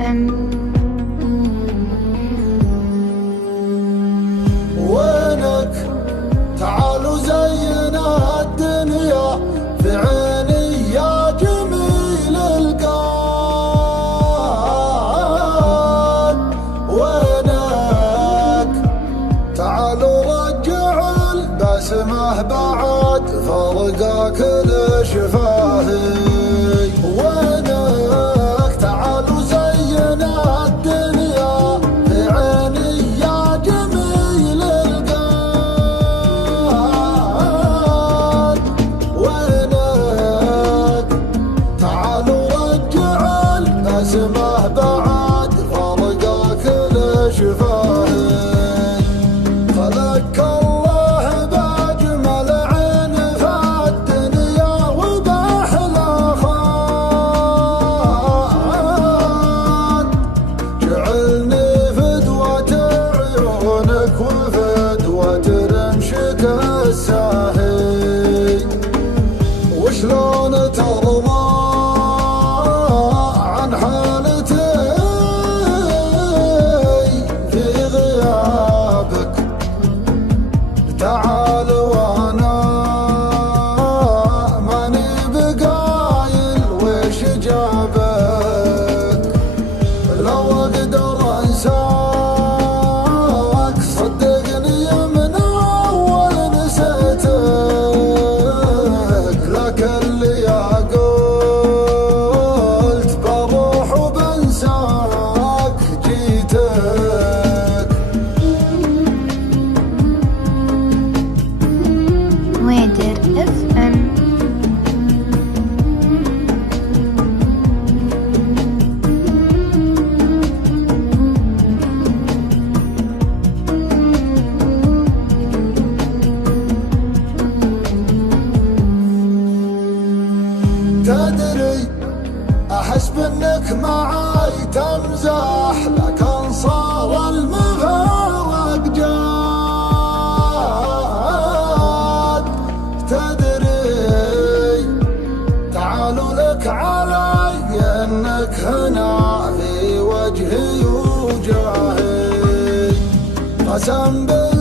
FM. وينك؟ تعالوا زينا الدنيا في عيني يا جميل القاد. وينك؟ تعالوا رجع البسمة بعد فرقا كل شفاهي. وينك؟ تعالوا زينا الدنيا في عيني يا جميل القاد. وينك؟ تعالوا رجع البسمة بعد فرقا كل شفاهي. خلق الله بأجمل عين في الدنيا وبأحلى خاد. جعلني فدوة عيونك وفدوة رمشك الساهي. وشلون ترضى عن حالتي في غيابك؟ تعال وانا ماني بقايل وش جابك. لو اقدر انساك صدقني من اول نسيتك. لكن لي قلت بروح وبنساك جيتك. ويدر FM. تدري أحس بأنك معاي تمزح، لكن صار المفارق جاد. تدري تعالوا لك علي أنك هنا في وجهي وجاهي. قسم بالله